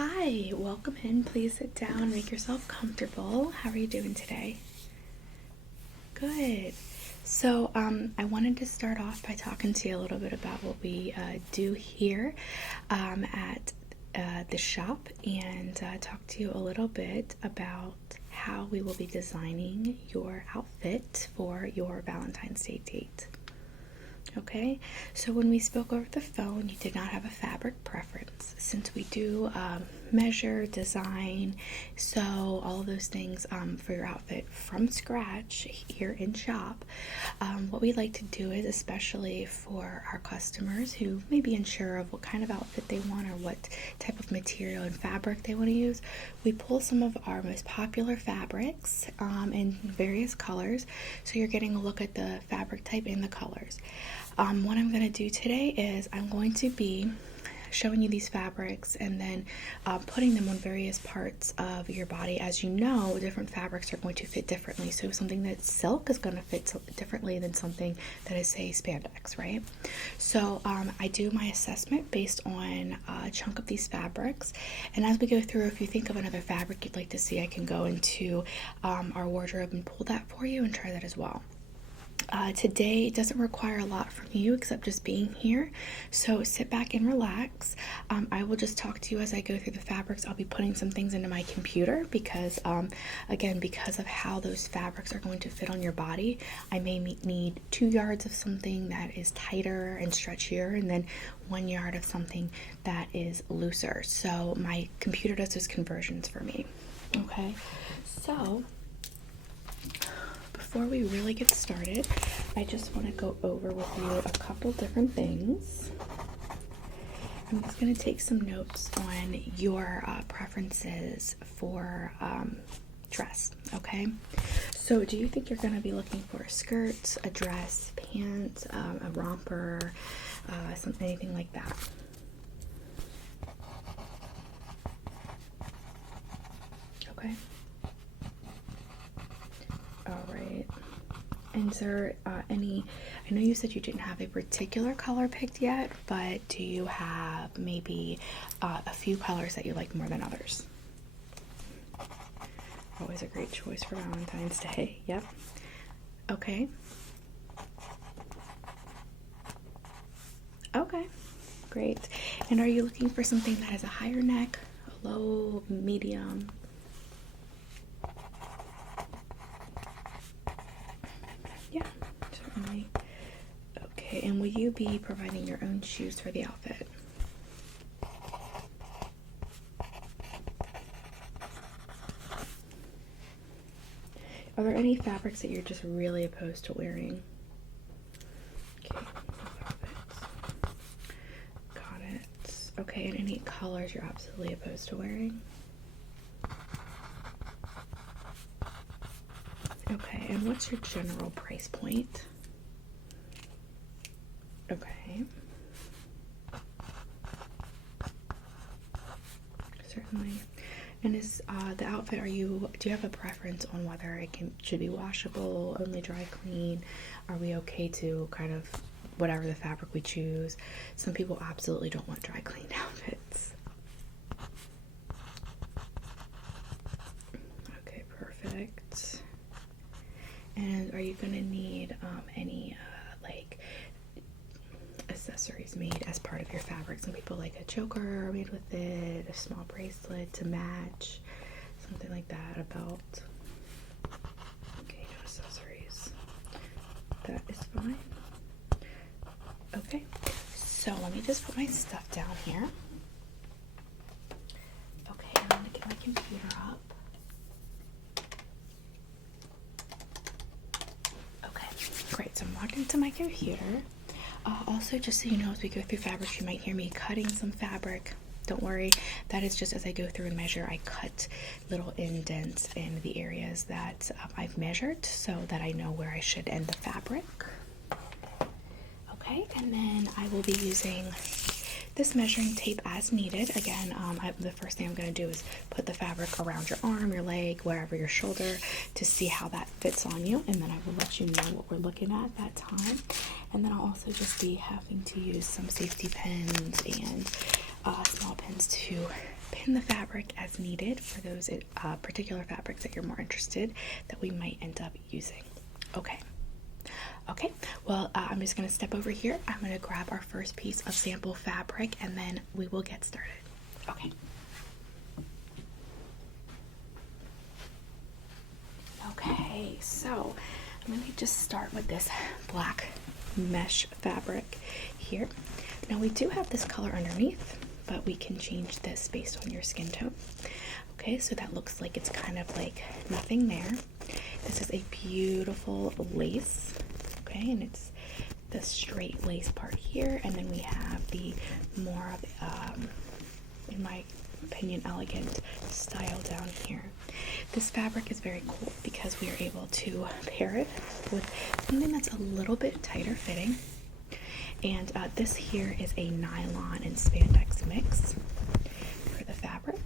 Hi, welcome in. Please sit down, make yourself comfortable. How are you doing today? Good. So, I wanted to start off by talking to you a little bit about what we do here at the shop and talk to you a little bit about how we will be designing your outfit for your Valentine's Day date. Okay, so when we spoke over the phone, you did not have a fabric preference. Since we do measure, design, sew, all of those things for your outfit from scratch here in shop, what we like to do is, especially for our customers who may be unsure of what kind of outfit they want or what type of material and fabric they want to use, we pull some of our most popular fabrics in various colors. So you're getting a look at the fabric type and the colors. What I'm going to do today is I'm going to be showing you these fabrics and then putting them on various parts of your body. As you know, different fabrics are going to fit differently. So something that's silk is going to fit differently than something that is, say, spandex, right? So I do my assessment based on a chunk of these fabrics. And as we go through, if you think of another fabric you'd like to see, I can go into our wardrobe and pull that for you and try that as well. Today it doesn't require a lot from you except just being here, so sit back and relax. I will just talk to you as I go through the fabrics. I'll be putting some things into my computer because again, because of how those fabrics are going to fit on your body, I may need 2 yards of something that is tighter and stretchier and then 1 yard of something that is looser. So my computer does those conversions for me. Okay, so before we really get started, I just want to go over with you a couple different things. I'm just going to take some notes on your preferences for dress, okay? So do you think you're going to be looking for a skirt, a dress, pants, a romper, anything like that? Okay. All right. And is there any, I know you said you didn't have a particular color picked yet, but do you have maybe a few colors that you like more than others? Always a great choice for Valentine's Day. Yep. Okay. Okay. Great. And are you looking for something that has a higher neck, a low, medium? Yeah, certainly. Okay, and will you be providing your own shoes for the outfit? Are there any fabrics that you're just really opposed to wearing? Okay, got it. Okay, and any colors you're absolutely opposed to wearing? Okay, and what's your general price point? Okay. Certainly. And is the outfit, do you have a preference on whether it should be washable, only dry clean? Are we okay to kind of whatever the fabric we choose? Some people absolutely don't want dry clean outfits. Okay, perfect. And are you going to need any like accessories made as part of your fabric? Some people like a choker made with it, a small bracelet to match, something like that, a belt. Okay, no accessories. That is fine. Okay, so let me just put my stuff down here. Okay, I'm going to get my computer up. Great, so I'm logged into my computer. Also, just so you know, as we go through fabrics, you might hear me cutting some fabric. Don't worry, that is just as I go through and measure, I cut little indents in the areas that I've measured so that I know where I should end the fabric. Okay, and then I will be using this measuring tape as needed. Again, the first thing I'm going to do is put the fabric around your arm, your leg, wherever, your shoulder, to see how that fits on you, and then I will let you know what we're looking at that time. And then I'll also just be having to use some safety pins and small pins to pin in the fabric as needed for those particular fabrics that you're more interested that we might end up using. Okay. Okay, well, I'm just going to step over here. I'm going to grab our first piece of sample fabric and then we will get started. Okay. Okay, so I'm going to just start with this black mesh fabric here. Now we do have this color underneath, but we can change this based on your skin tone. Okay, so that looks like it's kind of like nothing there. This is a beautiful lace, okay, and it's the straight lace part here, and then we have the more of, in my opinion, elegant style down here. This fabric is very cool because we are able to pair it with something that's a little bit tighter fitting. And this here is a nylon and spandex mix for the fabric.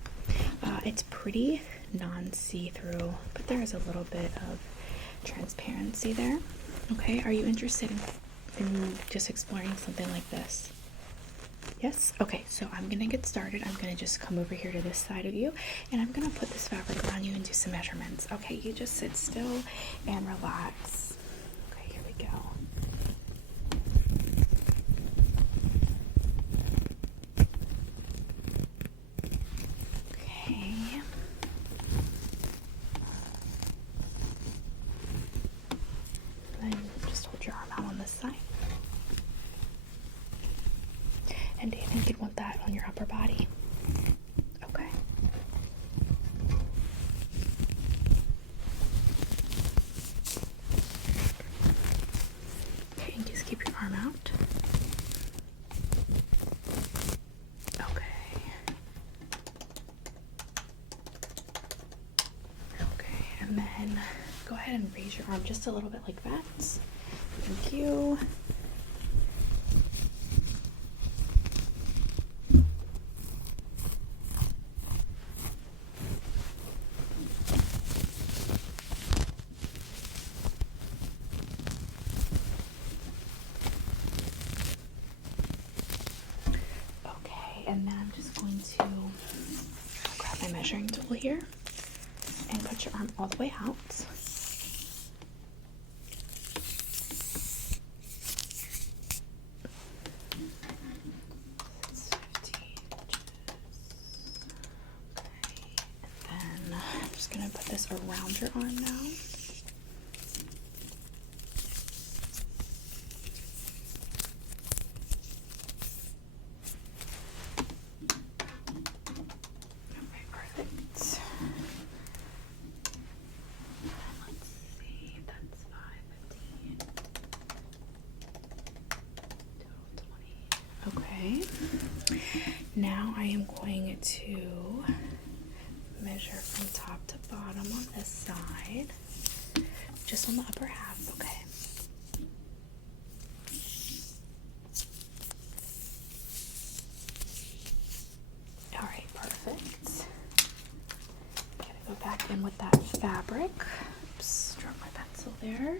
It's pretty non-see-through, but there is a little bit of transparency there. Okay, are you interested in just exploring something like this? Yes? Okay, so I'm gonna get started. I'm gonna just come over here to this side of you, and I'm gonna put this fabric around you and do some measurements. Okay, you just sit still and relax. Okay, here we go. And do you think you'd want that on your upper body? Okay. Okay, and just keep your arm out. Okay. Okay, and then go ahead and raise your arm just a little bit like that. Thank you. And then I'm just going to grab my measuring tool here and put your arm all the way out. It's 15 inches. Okay, and then I'm just going to put this around your arm now. Okay, now I am going to measure from top to bottom on this side, just on the upper half, okay? All right, perfect. I'm gonna go back in with that fabric. Oops, dropped my pencil there.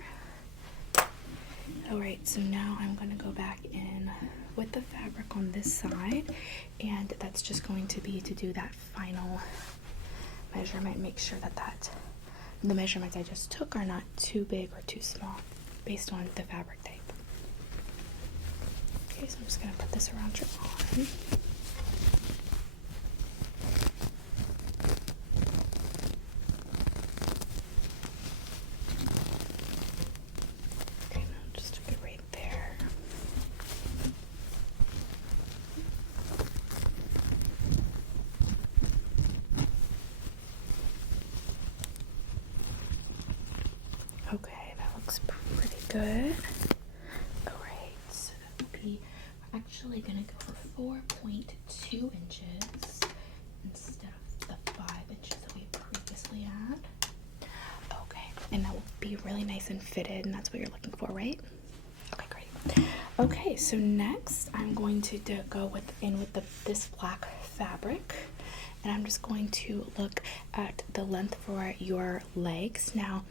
All right, so now I'm gonna go back in with the fabric on this side, and that's just going to be to do that final measurement. Make sure that the measurements I just took are not too big or too small based on the fabric type. Okay, so I'm just gonna put this around your arm. Okay, that looks pretty good. Alright, so we're actually going to go for 4.2 inches instead of the 5 inches that we previously had. Okay, and that will be really nice and fitted, and that's what you're looking for, right? Okay, great. Okay, so next I'm going to go with this black fabric. And I'm just going to look at the length for your legs. Now,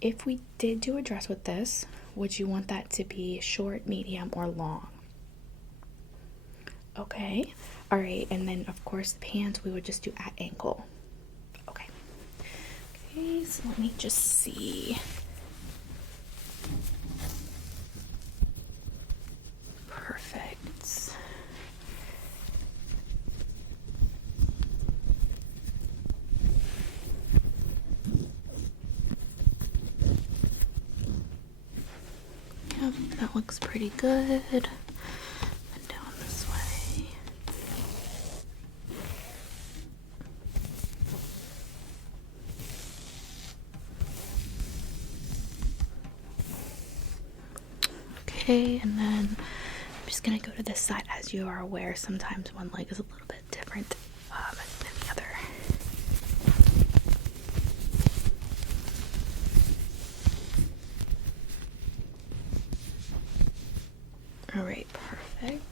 if we did do a dress with this, would you want that to be short, medium, or long? Okay. All right, and then of course the pants we would just do at ankle. Okay. Okay, so let me just see. Perfect. Yep, that looks pretty good. And down this way. Okay, and then I'm just gonna go to this side. As you are aware, sometimes one leg is a little bit different than the other. All right, perfect.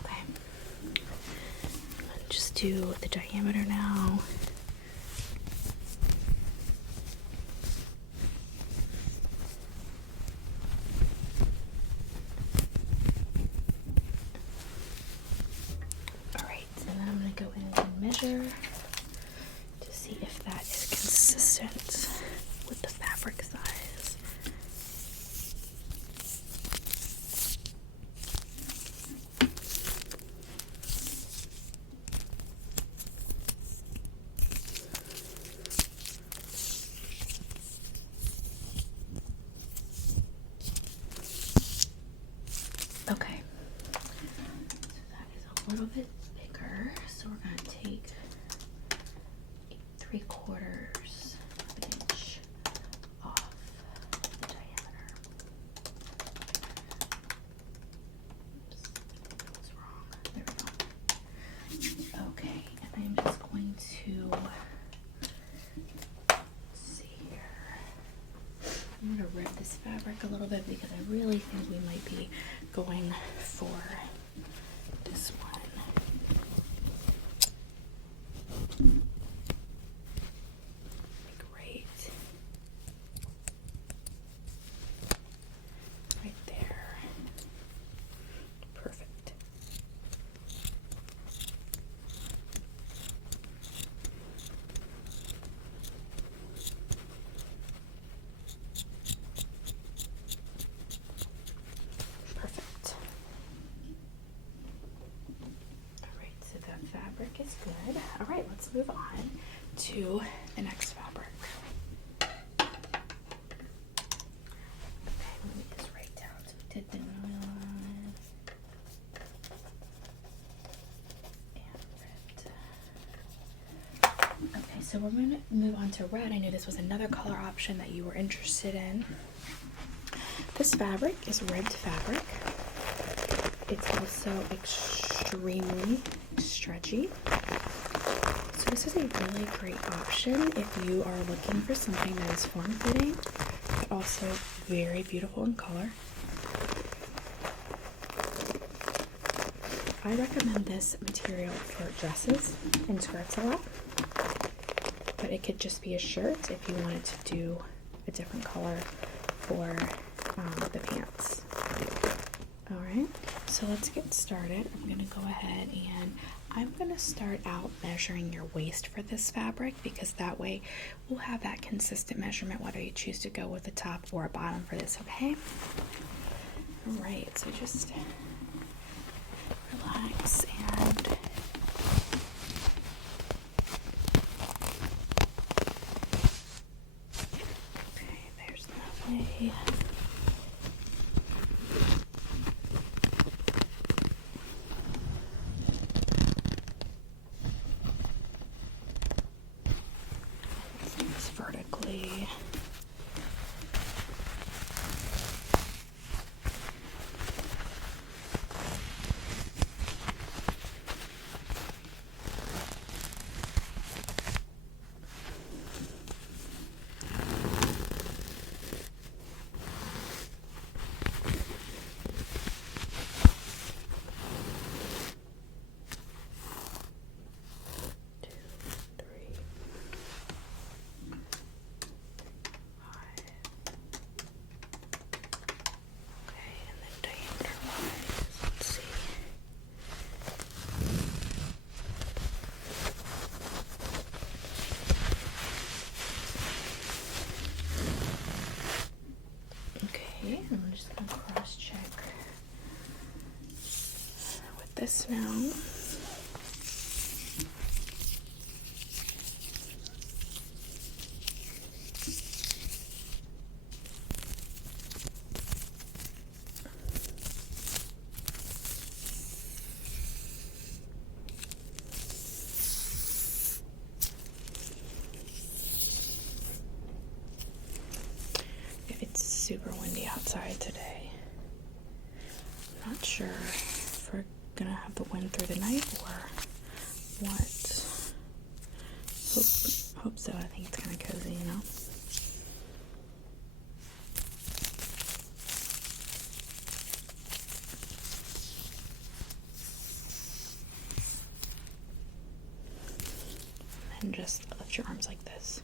Okay. Just do the diameter now. Measure to see if that is consistent with the fabric size. Okay, so that is a little bit bigger, so we're going to take 3/4 of an inch off the diameter. Oops, that was wrong. There we go. Okay, and I'm just going to see here. I'm going to rip this fabric a little bit because I really think we might be going for this one. Great. Right there. Perfect. Perfect. Alright, so that fabric is good. Alright, let's move on to the next fabric. Okay, let me just write down. So we did the nylon and red. Okay, so we're going to move on to red. I knew this was another color option that you were interested in. This fabric is ribbed fabric. It's also extremely stretchy. So this is a really great option if you are looking for something that is form-fitting, but also very beautiful in color. I recommend this material for dresses and skirts a lot, but it could just be a shirt if you wanted to do a different color for the pants. Alright, so let's get started. I'm going to go ahead and I'm going to start out measuring your waist for this fabric, because that way we'll have that consistent measurement whether you choose to go with a top or a bottom for this, okay? Alright, so just relax and okay, there's that way. Vertically. this now. It's super windy outside today. I'm not sure if we're gonna have the wind through the night or what. Hope so. I think it's kind of cozy, you know? And just lift your arms like this.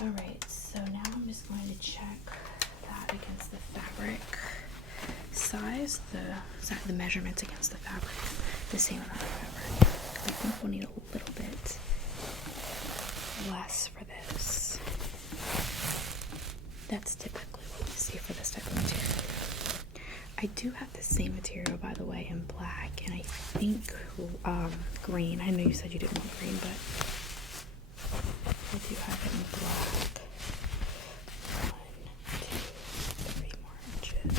Alright, so now I'm just going to check that against the fabric size, the measurements against the fabric, the same amount of fabric. I think we'll need a little bit less for this. That's typically what we see for this type of material. I do have the same material, by the way, in black, and I think green. I know you said you didn't want green, but I do have it in black. 1, 2, 3 more inches.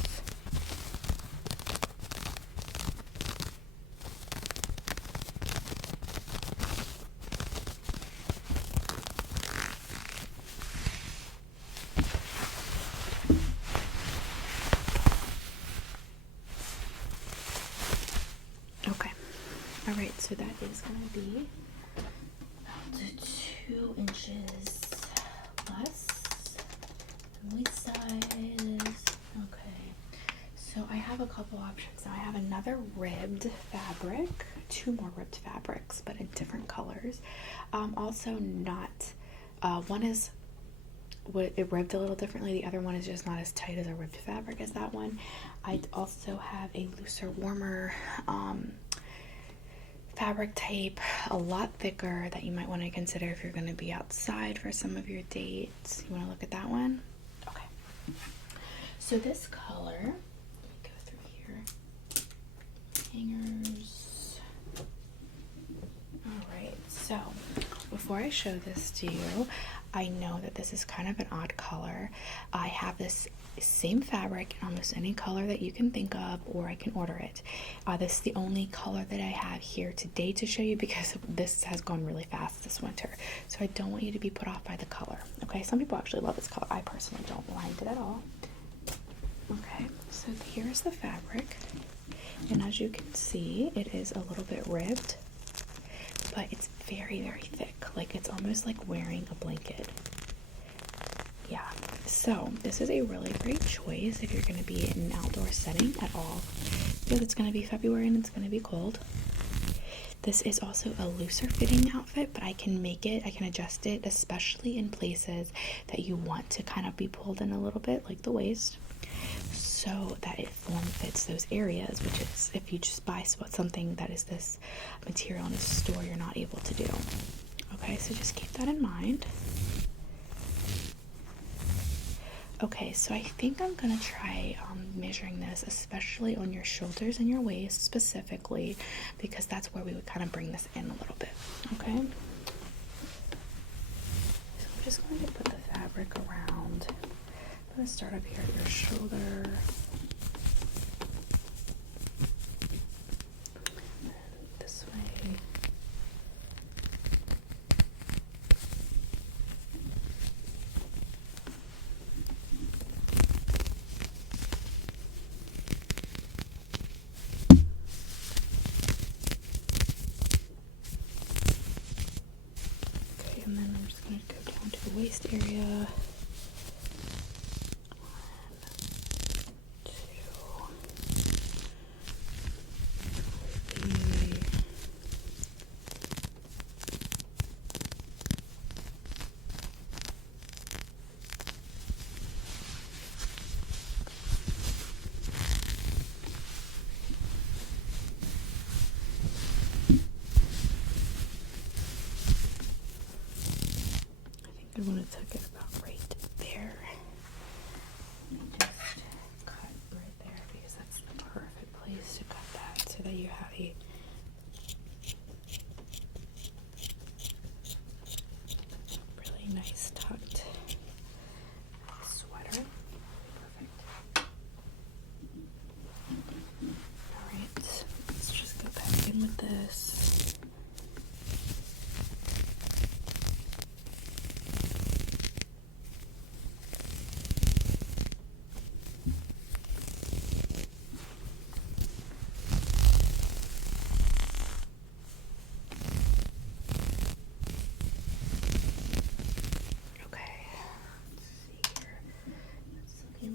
Okay. All right. So that is going to be about 2 inches less than waist size. Okay, so I have a couple options now. I have another ribbed fabric, 2 more ribbed fabrics, but in different colors. Also not, one is it ribbed a little differently. The other one is just not as tight as a ribbed fabric as that one. I also have a looser, warmer, fabric type, a lot thicker, that you might want to consider if you're going to be outside for some of your dates. You want to look at that one? Okay. So this color, let me go through here. Hangers. Alright, so before I show this to you, I know that this is kind of an odd color. I have this same fabric in almost any color that you can think of, or I can order it. This is the only color that I have here today to show you because this has gone really fast this winter. So I don't want you to be put off by the color. Okay, some people actually love this color. I personally don't mind it at all. Okay, so here's the fabric. And as you can see, it is a little bit ribbed, but it's very, very thick. Like it's almost like wearing a blanket. Yeah, so this is a really great choice if you're going to be in an outdoor setting at all, because it's going to be February and it's going to be cold. This is also a looser fitting outfit, but I can adjust it, especially in places that you want to kind of be pulled in a little bit, like the waist, so that it form fits those areas, which is if you just buy something that is this material in a store, you're not able to do. Okay, so just keep that in mind. Okay, so I think I'm gonna try measuring this, especially on your shoulders and your waist specifically, because that's where we would kind of bring this in a little bit. Okay, so I'm just going to put the fabric around. I'm gonna start up here at your shoulder. And this way. And then I'm just going to go down to the waist area. 1, 2, 3. I want to tuck it about right you have a really nice tucked sweater. Perfect. Alright, let's just go back in with this.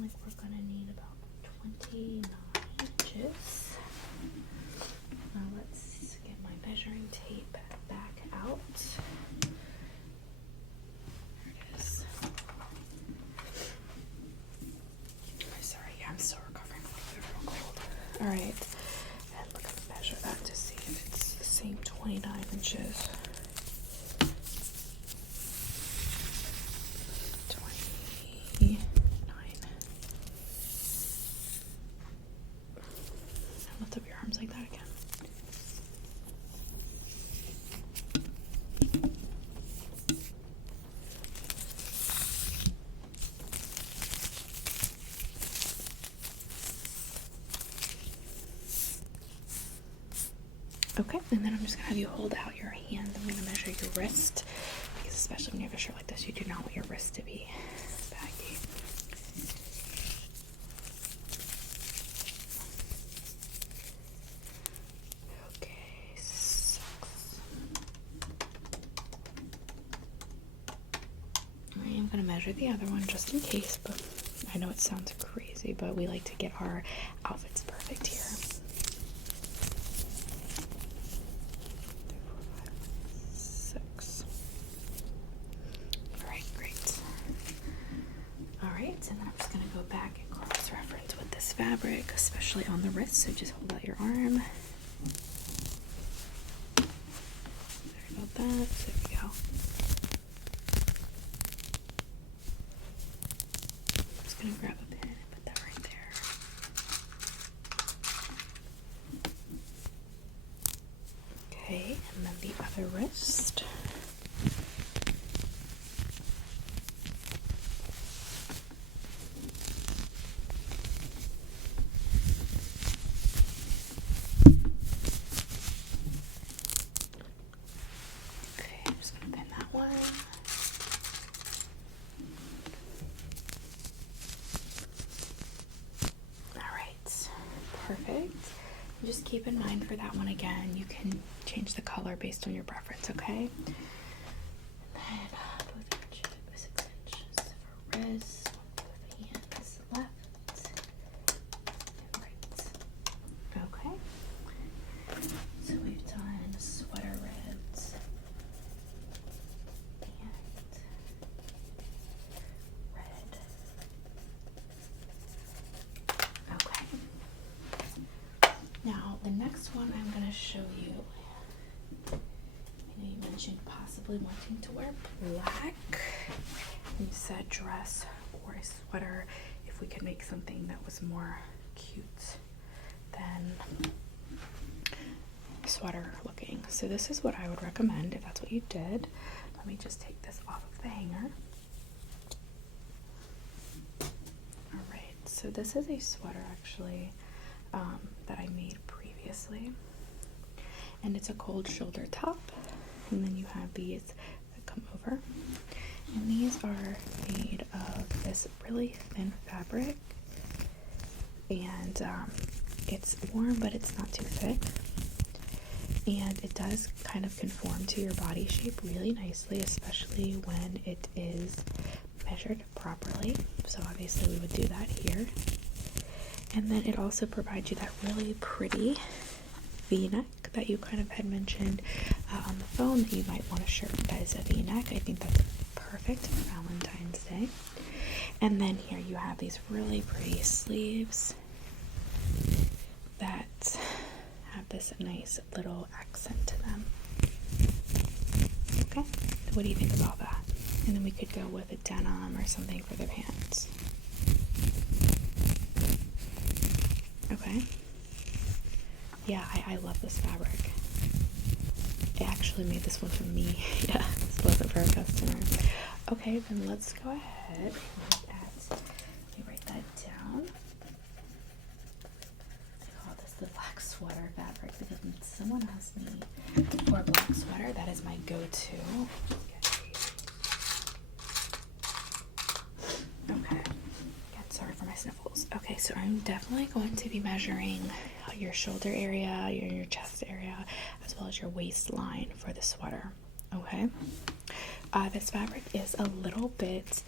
Like we're gonna need about 29 inches. Now let's get my measuring tape back out. There it is. I'm sorry, yeah, I'm still recovering a little bit from a cold. Alright, and we're gonna measure that to see if it's the same 29 inches. 29. Lift up your arms like that again. Okay, and then I'm just gonna have you hold out your hand. I'm gonna measure your wrist, because especially when you have a shirt like this, you do not want your wrist to be baggy. Okay, 6. I am gonna measure the other one just in case, but I know it sounds crazy, but we like to get our outfits perfect here. 6. Alright, great. Alright, and then I'm just going to go back and cross-reference with this fabric, especially on the wrist, so just hold out your arm. Sorry about that. There we go. I'm just going to grab a pen and put that right there. Okay, and then the other wrist. Okay, I'm just gonna pin that one. Alright, perfect. Just keep in mind for that one again, you can change the color based on your preference, okay? And then both inches, 6 inches for wrist, both hands left and right. Okay. So we've done sweater ribs and red. Okay. Now, the next one I'm going to show you, I know you mentioned possibly wanting to wear black. You said dress or a sweater if we could make something that was more cute than sweater looking. So this is what I would recommend if that's what you did. Let me just take this off of the hanger. Alright, so this is a sweater actually that I made previously, and it's a cold shoulder top, and then you have these that come over, and these are made of this really thin fabric, and it's warm but it's not too thick, and it does kind of conform to your body shape really nicely, especially when it is measured properly. So obviously we would do that here. And then it also provides you that really pretty V-neck that you kind of had mentioned on the phone, that you might want a shirt that is a V-neck. I think that's perfect for Valentine's Day. And then here you have these really pretty sleeves that have this nice little accent to them. Okay, so what do you think about that? And then we could go with a denim or something for the pants. Yeah, I love this fabric. I actually made this one for me. Yeah, this wasn't for a customer. Okay, then let's go ahead and look at, let me write that down. I call this the black sweater fabric because when someone asks me for a black sweater, that is my go-to. Okay. Sorry for my sniffles. Okay, so I'm definitely going to be measuring your shoulder area, your chest area, as well as your waistline for the sweater. Okay. This fabric is a little bit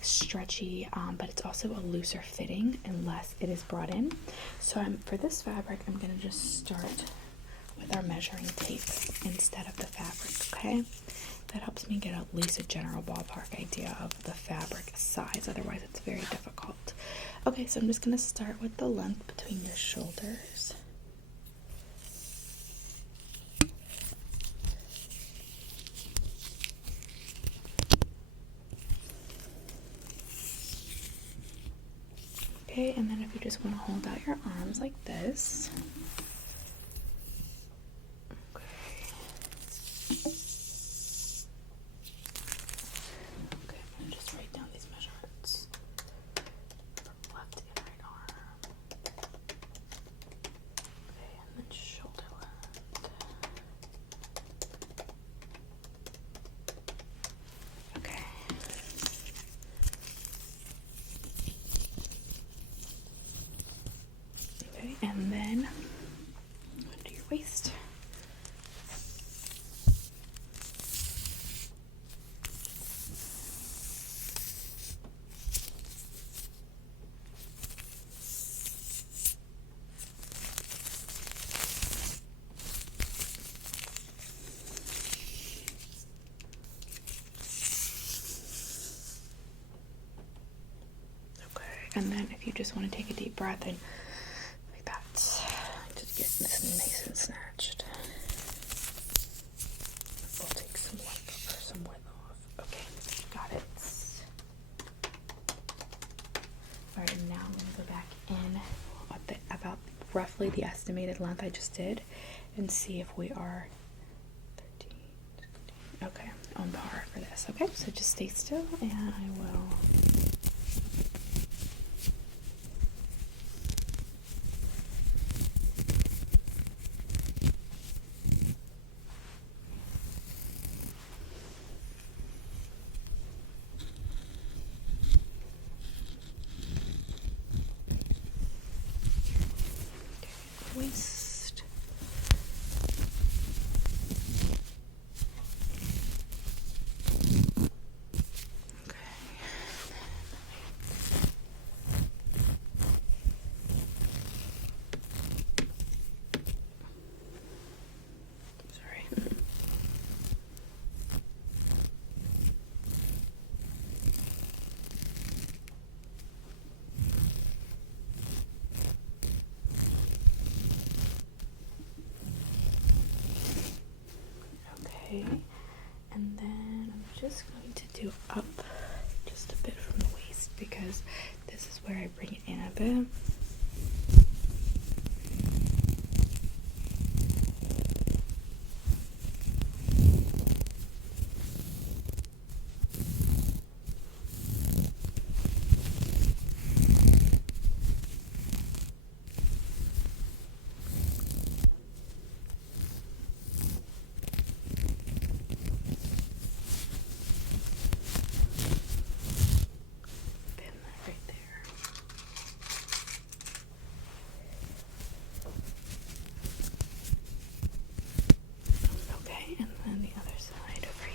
stretchy, but it's also a looser fitting unless it is brought in. So for this fabric, I'm going to just start with our measuring tape instead of the fabric, okay? That helps me get at least a general ballpark idea of the fabric size, otherwise it's very difficult. Okay, so I'm just going to start with the length between your shoulders. Okay, and then if you just want to hold out your arms like this. Okay, I'm going to just write down these measurements from left and right arm. Okay, and then shoulder length. Okay. Okay, and then under your waist. And then if you just want to take a deep breath and like that, just get this nice and snatched. We'll take some width off. Okay, got it. Alright, now I'm going to go back in about roughly the estimated length I just did and see if we are 13, 15, okay, on par for this. Okay, so just stay still and I will... waist. Okay. Sorry. Okay, and then I'm just going to do up just a bit from the waist because this is where I bring it in a bit.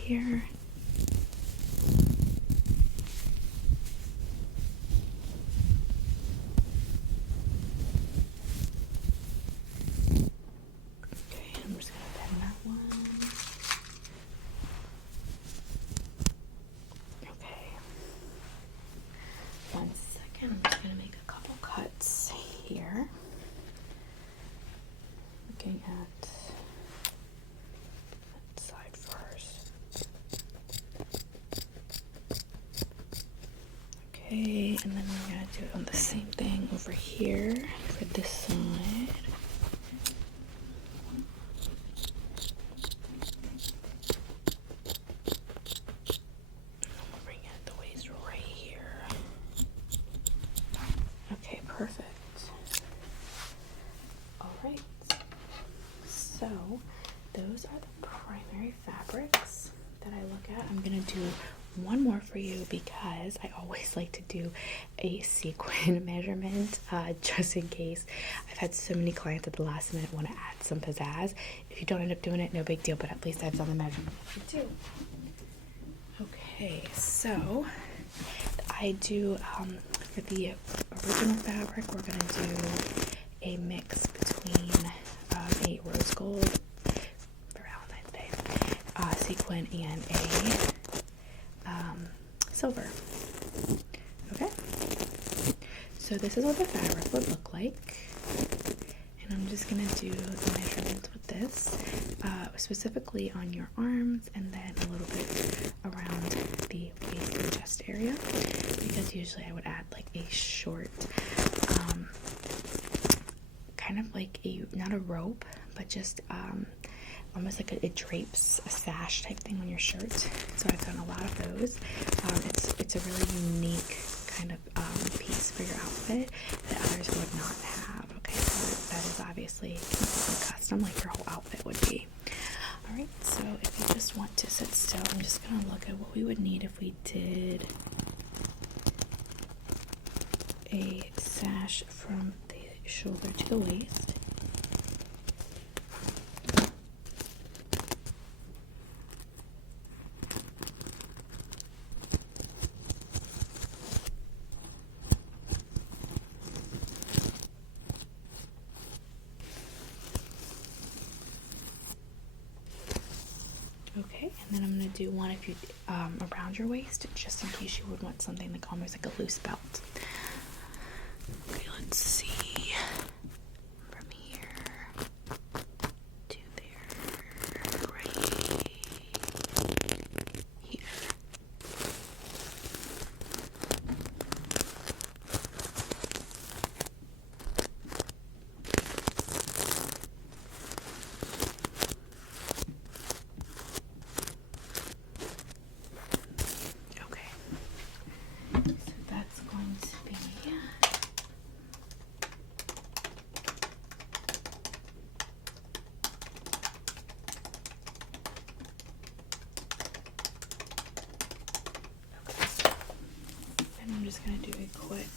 Here. Okay, I'm just gonna pin that one. Okay. 1 second, I'm just gonna make a couple cuts here. Looking at that side first. Okay, and then we're gonna do it on the same thing over here for this side. So those are the primary fabrics that I look at. I'm gonna do one more for you because I always like to do a sequin measurement just in case. I've had so many clients at the last minute want to add some pizzazz. If you don't end up doing it, no big deal, but at least I've done the measurement for you too. Okay, so I do for the original fabric, we're gonna do a mix between a rose gold for Valentine's Day sequin and a silver. Okay, so this is what the fabric would look like, and I'm just gonna do the measurements with this, specifically on your arms and then a little bit around the waist and chest area, because usually I would add like a short, kind of like not a rope, but just almost like it drapes a sash type thing on your shirt. So I've done a lot of those. It's a really unique kind of piece for your outfit that others would not have. Okay, so that is obviously custom, like your whole outfit would be. All right, so if you just want to sit still, I'm just gonna look at what we would need if we did a sash from the shoulder to the waist. Okay, and then I'm going to do one if you around your waist, just in case you would want something like almost like a loose belt. Okay, let's see. From here to there, right here. I'm just going to do a quick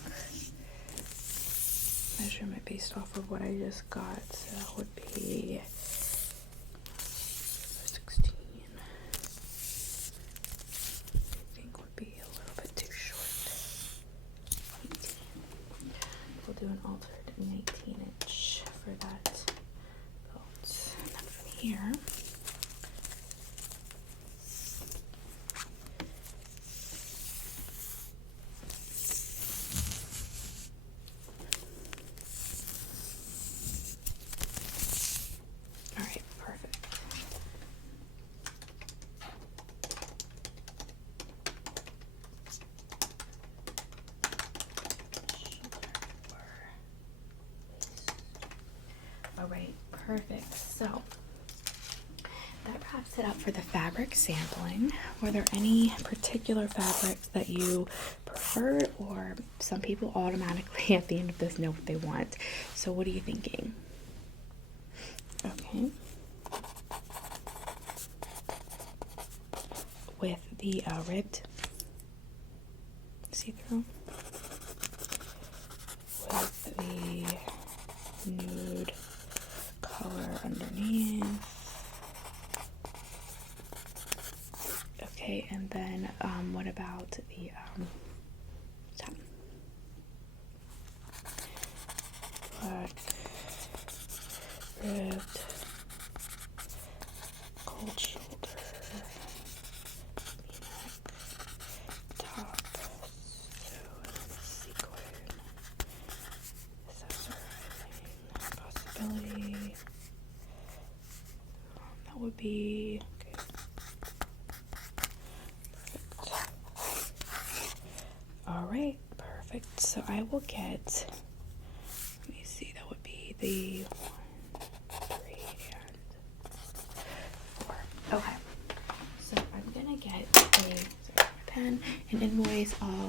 measurement based off of what I just got. So that would be 16. I think would be a little bit too short. 18. We'll do an altered 19-inch for that belt. And then from here, alright, perfect. So that wraps it up for the fabric sampling. Were there any particular fabrics that you preferred, or some people automatically at the end of this know what they want? So what are you thinking? Okay. With the ribbed see-through. With the nude color underneath. Okay, and then what about the top? Black, ribbed, cold shoulder, top, so sequin, accessorizing possibility. That would be okay. All right, perfect. So I will get. Let me see. That would be the 1, 3, and 4. Okay. So I'm gonna get a pen an invoice all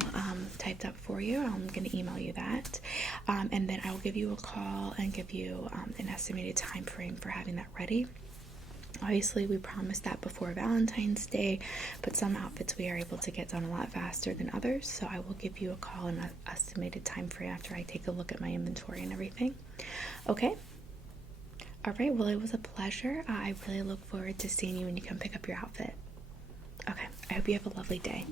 typed up for you. I'm going to email you that. And then I will give you a call and give you an estimated time frame for having that ready. Obviously, we promised that before Valentine's Day, but some outfits we are able to get done a lot faster than others. So I will give you a call and an estimated time frame after I take a look at my inventory and everything. Okay? All right, well, it was a pleasure. I really look forward to seeing you when you come pick up your outfit. Okay, I hope you have a lovely day.